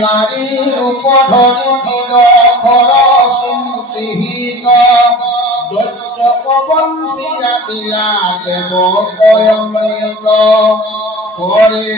নারী রূপ ধরি ফির খরসিহিত দৈত্য বংশিয়া দিলা দেব অমৃত পরে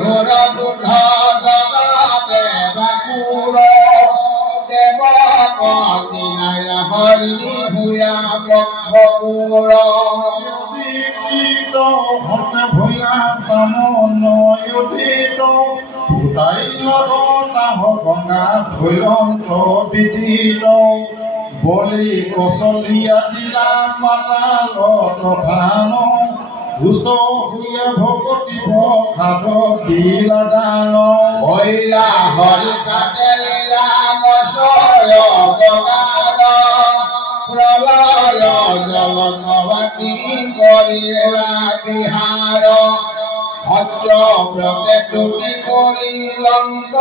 ঘোর যুদ্ধ জগা দেবাকুর দেব কদিনায় হরি হুয়া বক্ষপুর হতে ভূয়া তমন উদিত ফুটাইল তাহ গঙ্গা ভৈরন্ত বিদিত বলি কচলিয়া দিলা পাতাল তথান দুষ্ট হুয়ে ভকতি ভাদ দিলা দান হইলা হরি কাটে লীলা মশয় অবতার প্রলয় জলকবাতি করিলা বিহার ভদ্র ব্রতে টুটি করি লঙ্ক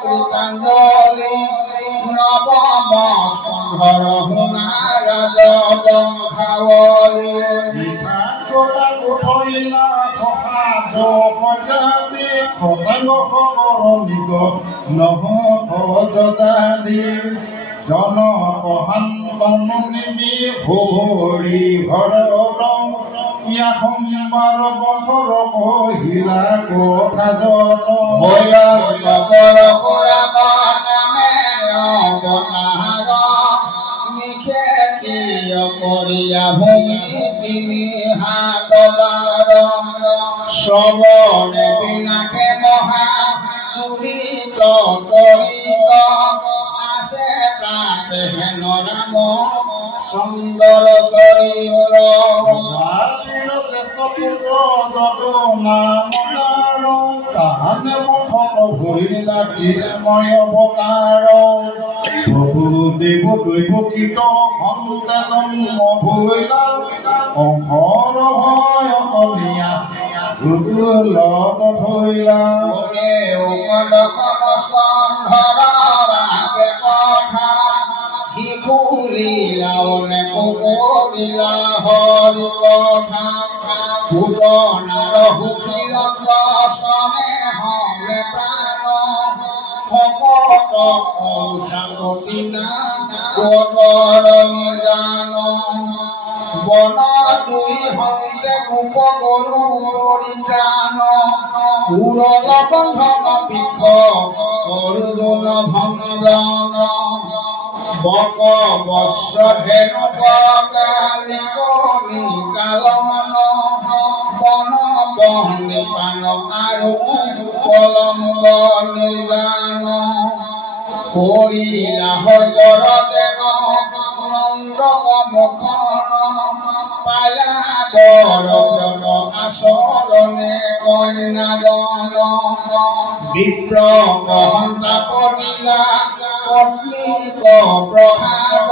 কৃতাঞ্জলি নবম স্কন্ধর হুনা রাজ বংশাবলী উঠইলা সহাদ সজাতি সতংগ নিগ নহদি জন অহান্তন নিবি ভৰি ভৰত ইয়া সম্বাৰ বংশৰ কহিলা কথা যত নগৰ পুৰাব নামে অৱতাৰ নিখেতি কৰিয়া ভূমি তিনি হাত বাৰ শ্ৰৱণে বিনাশে মহা দুৰিত তৰিত আছে তাতে হেন ৰাম সুন্দৰ চৰিত্ৰ তাহানে মুখত ভৰিলা কৃষ্ণয় অৱতাৰ প্ৰভু দেৱ দৈৱকীত সন্তে জন্ম ভৰিলা অংশৰ ভয়তলীয়া লত ধৰিলা কথা শিশুলীলাওনে কৰিলা হৰি কথা পুতনাৰ সুখীলংগ স্নেহমে প্ৰাণ শকত ঔষাপতিনা কতৰ নিজান বন দুই হন্তে গোপ গৰু পৰিত্ৰাণ পুৰল বন্ধন বৃক্ষ অৰ্জুন ভঞ্জন বক বস্য ধেনু কালিক নিকালন বন বহনি পান আৰু কলম্ব নিৰ্জান কৰিলা হৰ্বৰ যেন নন্দক মুখন পালা বৰ ব্ৰত আচৰণে কন্যাজন বিপ্ৰ সন্তাপ দিলা পত্নীক প্ৰসাদ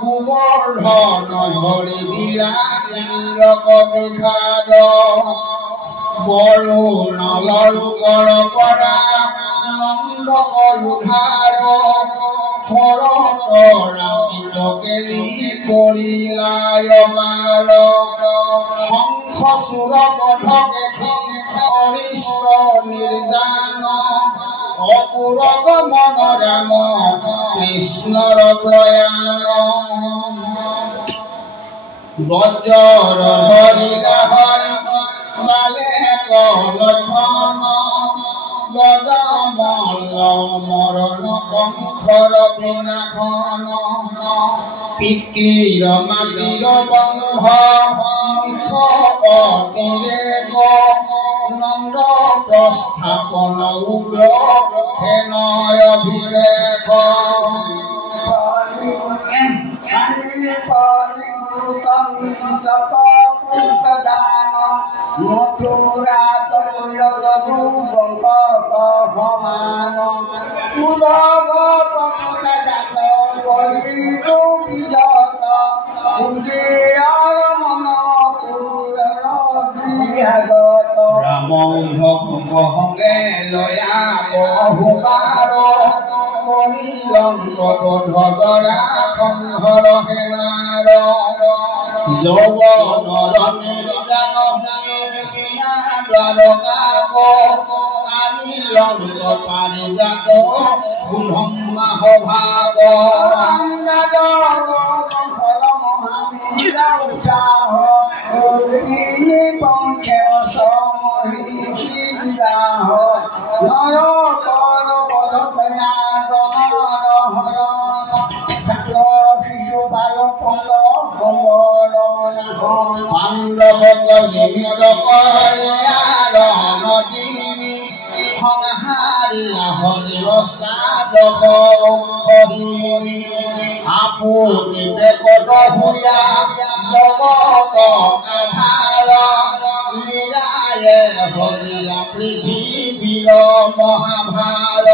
গোবৰ্ধন ধৰি দিলা ইন্দ্ৰক বিষাদ বৰুণ লৰোকৰ পৰা নন্দক উদ্ধাৰ শৰৎ ৰামিত কেলি কৰিলাই অমাৰ শংখ চূড় বধকে অৰিষ্ট নিৰ্জান অপুৰগ মন ৰাম কৃষ্ণৰ প্ৰয়াণ বজ্ৰ ধৰিলা হৰি বালে কলক্ষণ গজমল মৰণ কংসৰ বিনাশন পিতৃৰ মাতৃৰ বংশ মুখ্য অতিৰেক নন্দ প্ৰস্থাপন উগ্ৰ খেনয় অভিলেখ মথুৰা তৈলু বংশ সমান পুৰব জাত কৰিলো বিজত কুঞ্জিৰাৰ মন ৰাম সংগে লয়া বহুবাৰ কৰি লংক ধ্বজৰা সংহৰ সেনাৰ যৌবনৰ নিৰ্জন মিয়া দ্বাৰকাক আনি লংক পাৰিজাত ব্ৰহ্মা সভাগ পাণ্ডৱক নিমিত কৰে নদী সংহাৰিলা হৰিষ্টাদশ আপুনি বেকত ভূঞা জগত আধাৰ লীলায়ে হৰিলা পৃথিৱীৰ মহাভাৰ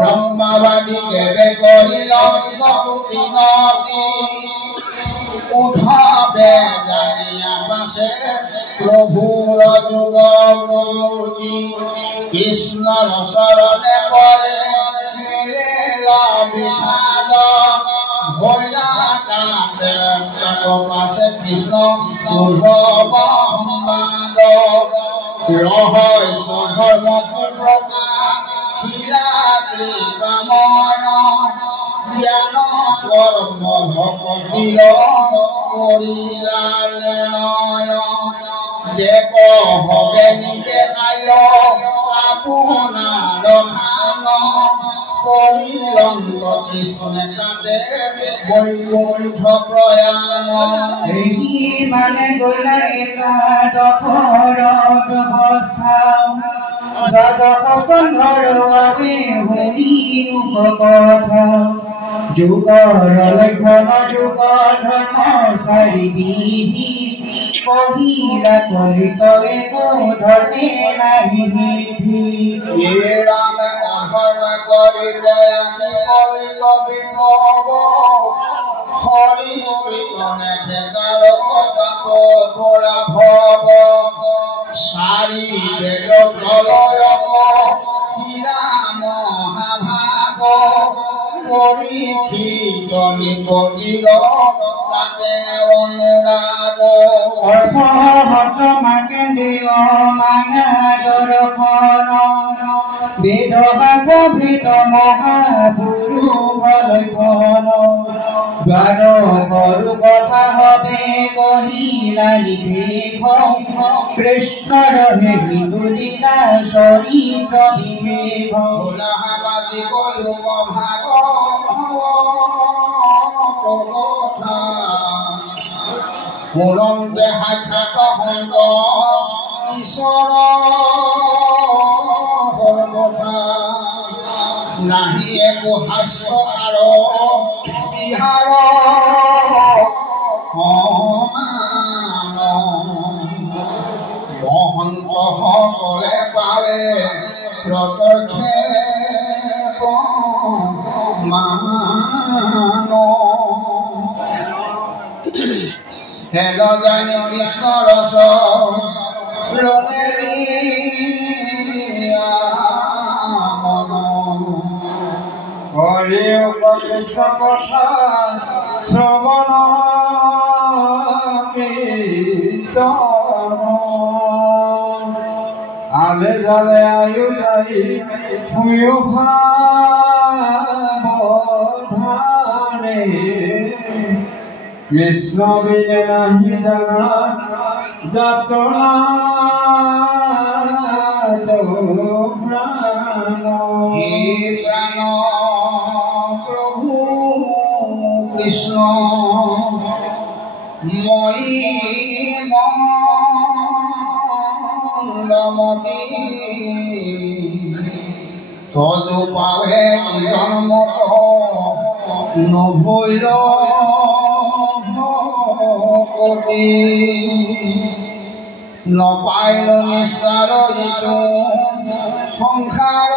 ব্ৰহ্মাবাদী দেৱে কৰিল কপুতি নদী উঠবে জানিয়া পাছে প্ৰভুৰ যুগমূৰ্তি কৃষ্ণৰ চৰণে পৰে বিষাদ ভৈলা তাতে পাছে কৃষ্ণ উদ্ধৱ সংবাদ ৰহস্য ধৰ্ম প্ৰকাশ শিলা কৃপাময় জ্ঞান কৰ্ম ভক্তিৰ কৰিলা নিৰ্ণয় দেৱ হবে নিবেদায় আপোনাৰ খান কৰিলংক কৃষ্ণে কাটে বৈকুণ্ঠ প্ৰয়াণ মানে গলা একাদশৰ ব্যৱস্থা দ্বাদশৰ বাবে হৰি উপকথা যুগৰ লক্ষণ যুগ ধৰ্ম চাৰি বিধি কহিলা কলিত একো ধৰ্মে নাহি বিধি ৰামে অধৰ্ম কৰিলে আহি কলিত বিপ্লৱ হৰি কৃপণে খেতাৰ পাপ পৰা ভৱ চাৰি বেদ প্ৰলয়ক শিলা মহাভাগ পৰীক্ষিত নিপতিৰ তাতে অনুৰাগ অৰ্থ মাকেন্দ্ৰীয় মায়া দৰ্শন বেদ ভাগৱত মহাপুৰুষ লক্ষণ দ্বাৰ সৰু কথা হবে কহিলা লিখে কৃষ্ণৰ হে বিদুলীলা চৰিত্ৰ বিশেষ ভোলাবাদী কলুক ভাগ কথা পুৰন্তে সাক্ষাৎ সংগ ঈশ্বৰ কথা নাহি একো শাস্ত্ৰকাৰ বিহাৰ মহন্ত সকলে পালে প্ৰত্যক্ষে প্ৰমাণ হেল জানি কৃষ্ণ ৰস ৰনে হৰি উপদেশ কথা শ্ৰৱণ কীৰ্তন আলে জালে আয়ু যাই ফুয়ো ভাৱধানে কৃষ্ণ বিনে নাহি জানা যাতনা প্রাণ হে প্রাণ প্রভু কৃষ্ণ মই মন্দমতি তজু পাবে জন্মত নভৈল ভকতি নপাইল নিস্তার ইটো সংসার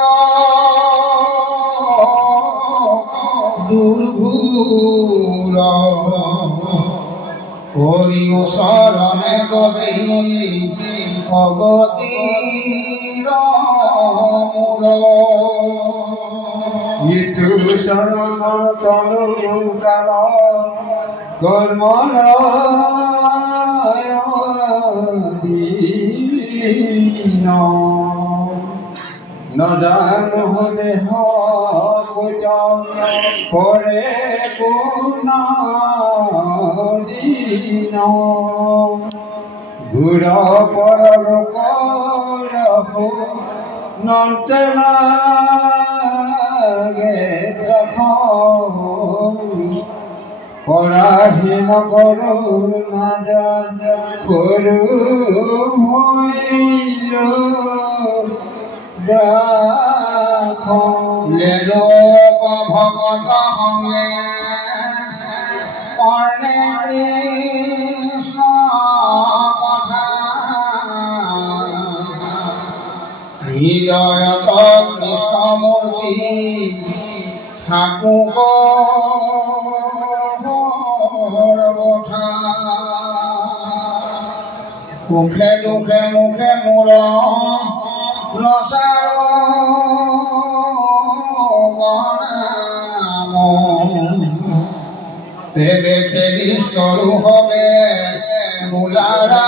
দূর করিও শরণে গতি অগতির মূল ইতু শরণ তনু কাল কর্মণ দীন ন জানো দেহ কুচ পরে পুনা দীন ঘুর পরলোক নর্তনাগে পরাহীন করু নাদান করু হইল রাখো লোক ভগত হঙ্গে কর্ণে কৃষ্ণ কথা হৃদয়ত কৃষ্ণমূর্তি ঠাকুর কথা মুখে দুখে মুখে মোর নসার বেবে খেলি সরু হবে মূলারা